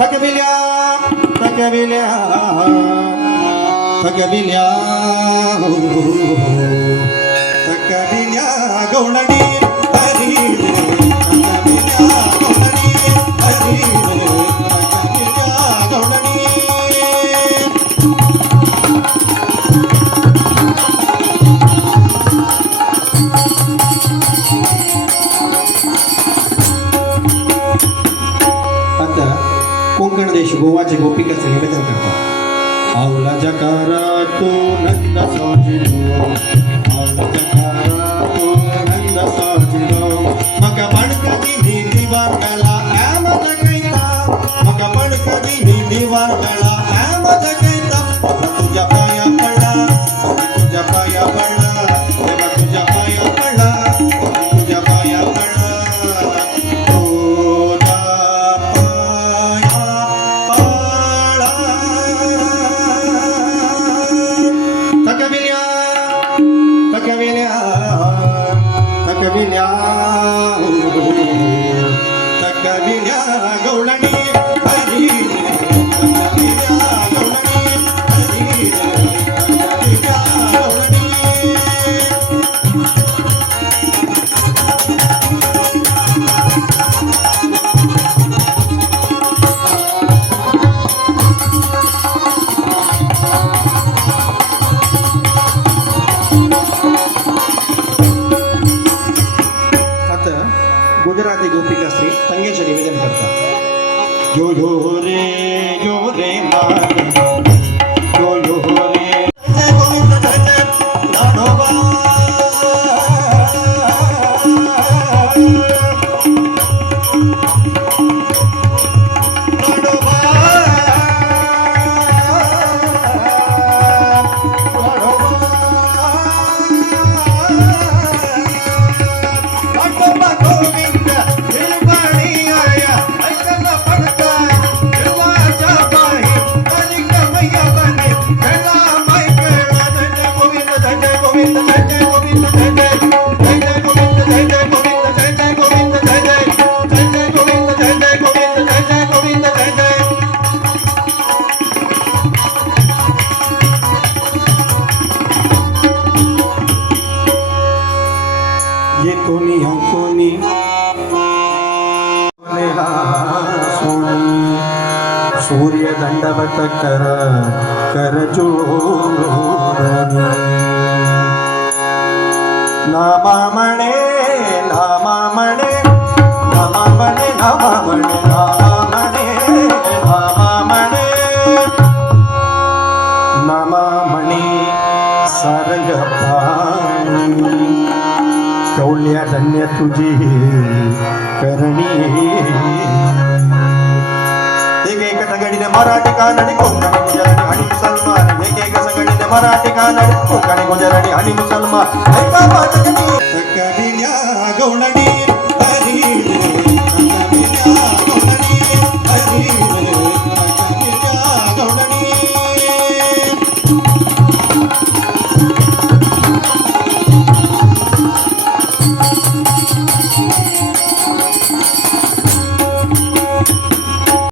थकविल्या थकविल्या थकविल्या थकविल्या गौंडणी हरी थकविल्या गौंडणी हरी थकविल्या गौंडणी. कोकण देश गोवाचे गोपिकाचे निवेदन करतात. आवला जकारा तो नंद साजिलो आवला जकारा तो नंद साजिलो मका पडकदी निधी वारगला आमद कैता मका पडकदी निधी वारगला आमद कैता तुझ्या पाया पडला तुझ्या पाया पडला देवा तुझ्या पाया पडला तुझ्या पाया पडला थकविल्या थकविल्या गौंडणी हरी थकविल्या गौंडणी हरी थकविल्या गौंडणी. गुजराती गोपिका स्त्री संगीचे निवेदन करतात. जो जो रे मार जो जो रे जय गोविंद जय जय लाडोबा लाडोबा लाडोबा गोविंद ये कोनी हम कोनी सूर्य दंडवत कर कर जोड़नी नामामणे नामामणे नामामणे नामामणे नामामणे नामामणे नामामणे सारंग पाणी कौल्या धन्य तुझी करणी. एक संघटने मराठी कानडी कोकणी गुजराती आणि मुसलमान एक संघटने मराठी कानडी कोकणी गुजराती आणि मुसलमान. थकविल्या गौंडणी